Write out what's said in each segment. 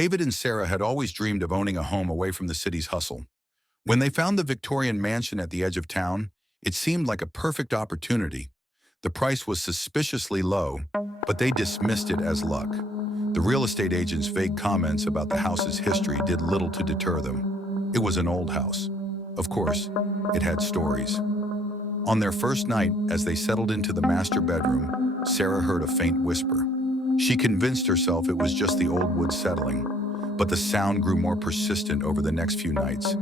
David and Sarah had always dreamed of owning a home away from the city's hustle. When they found the Victorian mansion at the edge of town, it seemed like a perfect opportunity. The price was suspiciously low, but they dismissed it as luck. The real estate agent's vague comments about the house's history did little to deter them. It was an old house. Of course, it had stories. On their first night, as they settled into the master bedroom, Sarah heard a faint whisper. She convinced herself it was just the old wood settling, but the sound grew more persistent over the next few nights.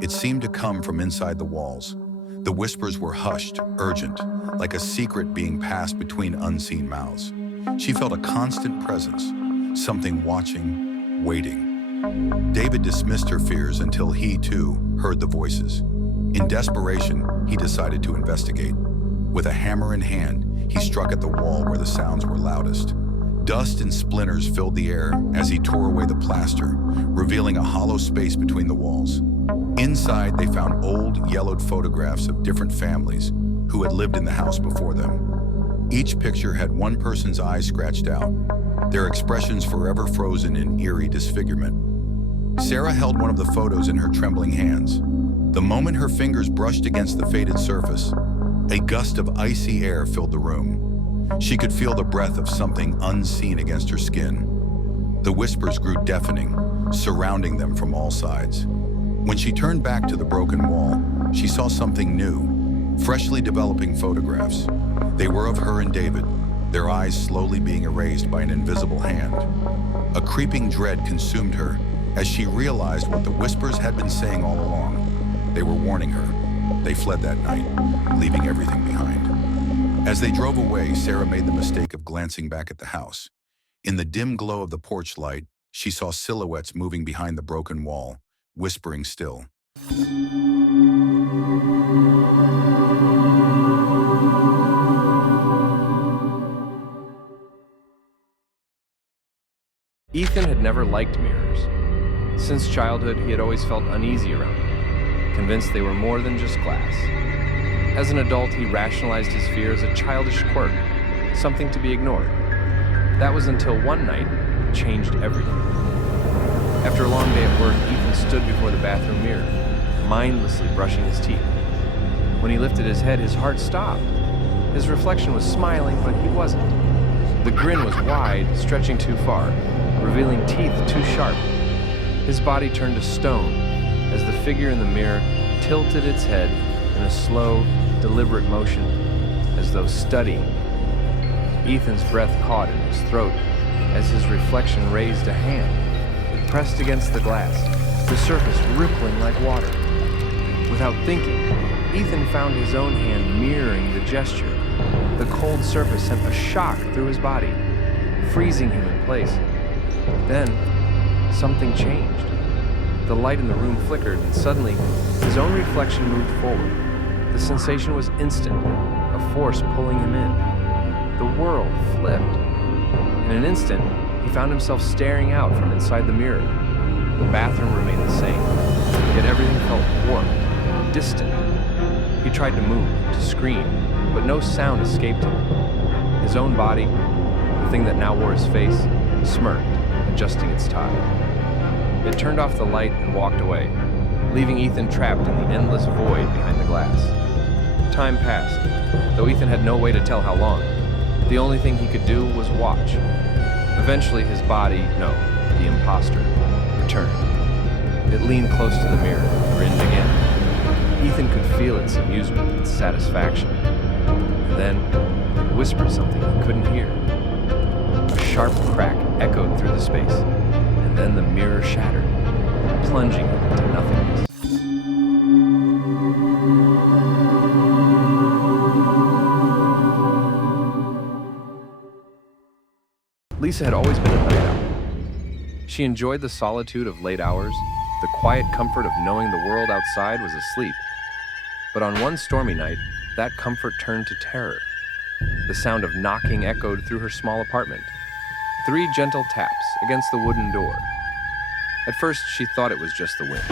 It seemed to come from inside the walls. The whispers were hushed, urgent, like a secret being passed between unseen mouths. She felt a constant presence, something watching, waiting. David dismissed her fears until he, too, heard the voices. In desperation, he decided to investigate. With a hammer in hand, he struck at the wall where the sounds were loudest. Dust and splinters filled the air as he tore away the plaster, revealing a hollow space between the walls. Inside, they found old, yellowed photographs of different families who had lived in the house before them. Each picture had one person's eyes scratched out, their expressions forever frozen in eerie disfigurement. Sarah held one of the photos in her trembling hands. The moment her fingers brushed against the faded surface, a gust of icy air filled the room. She could feel the breath of something unseen against her skin. The whispers grew deafening, surrounding them from all sides. When she turned back to the broken wall, she saw something new, freshly developing photographs. They were of her and David, their eyes slowly being erased by an invisible hand. A creeping dread consumed her as she realized what the whispers had been saying all along. They were warning her. They fled that night, leaving everything behind. As they drove away, Sarah made the mistake of glancing back at the house. In the dim glow of the porch light, she saw silhouettes moving behind the broken wall, whispering still. Ethan had never liked mirrors. Since childhood, he had always felt uneasy around them, convinced they were more than just glass. As an adult, he rationalized his fear as a childish quirk, something to be ignored. That was until one night changed everything. After a long day at work, Ethan stood before the bathroom mirror, mindlessly brushing his teeth. When he lifted his head, his heart stopped. His reflection was smiling, but he wasn't. The grin was wide, stretching too far, revealing teeth too sharp. His body turned to stone as the figure in the mirror tilted its head in a slow, deliberate motion, as though studying. Ethan's breath caught in his throat as his reflection raised a hand. It pressed against the glass, the surface rippling like water. Without thinking, Ethan found his own hand mirroring the gesture. The cold surface sent a shock through his body, freezing him in place. Then, something changed. The light in the room flickered, and suddenly, his own reflection moved forward. The sensation was instant, a force pulling him in. The world flipped. In an instant, he found himself staring out from inside the mirror. The bathroom remained the same, yet everything felt warped, distant. He tried to move, to scream, but no sound escaped him. His own body, the thing that now wore his face, smirked, adjusting its tie. It turned off the light and walked away, leaving Ethan trapped in the endless void behind the glass. Time passed, though Ethan had no way to tell how long. The only thing he could do was watch. Eventually his body, no, the imposter, returned. It leaned close to the mirror, grinned again. Ethan could feel its amusement and satisfaction. And then it whispered something he couldn't hear. A sharp crack echoed through the space, and then the mirror shattered, plunging him into nothingness. Lisa had always been a night owl. She enjoyed the solitude of late hours, the quiet comfort of knowing the world outside was asleep. But on one stormy night, that comfort turned to terror. The sound of knocking echoed through her small apartment. 3 gentle taps against the wooden door. At first, she thought it was just the wind,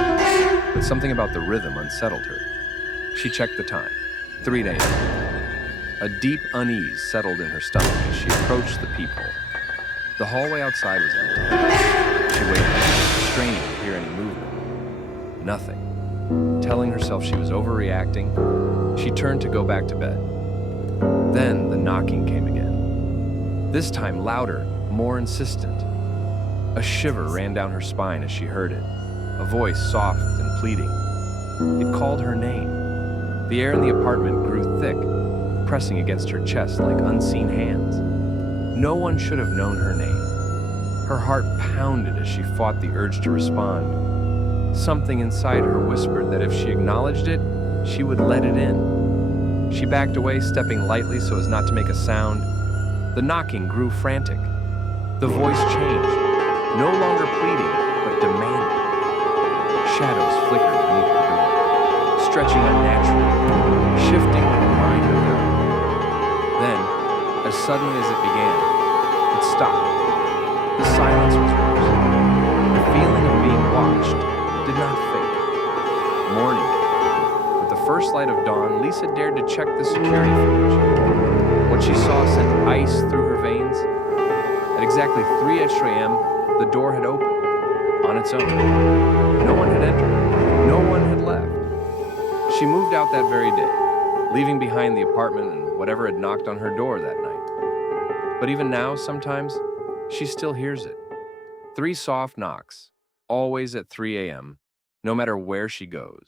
but something about the rhythm unsettled her. She checked the time, 3 a.m. A deep unease settled in her stomach as she approached the peephole. The hallway outside was empty. She waited Nothing. Telling herself she was overreacting, she turned to go back to bed. Then the knocking came again. This time louder, more insistent. A shiver ran down her spine as she heard it, a voice soft and pleading. It called her name. The air in the apartment grew thick, pressing against her chest like unseen hands. No one should have known her name. Her heart pounded as she fought the urge to respond. Something inside her whispered that if she acknowledged it, she would let it in. She backed away, stepping lightly so as not to make a sound. The knocking grew frantic. The voice changed, no longer pleading, but demanding. Shadows flickered beneath the door, stretching unnaturally, shifting like a mind of their own. Then, as suddenly as it began, it stopped. The silence was worse. The feeling of being watched did not fade. Morning. With the first light of dawn, Lisa dared to check the security footage. What she saw sent ice through her veins. At exactly 3 a.m., the door had opened, on its own. No one had entered. No one had left. She moved out that very day, leaving behind the apartment and whatever had knocked on her door that night. But even now, sometimes, she still hears it. 3 soft knocks, always at 3 a.m., no matter where she goes.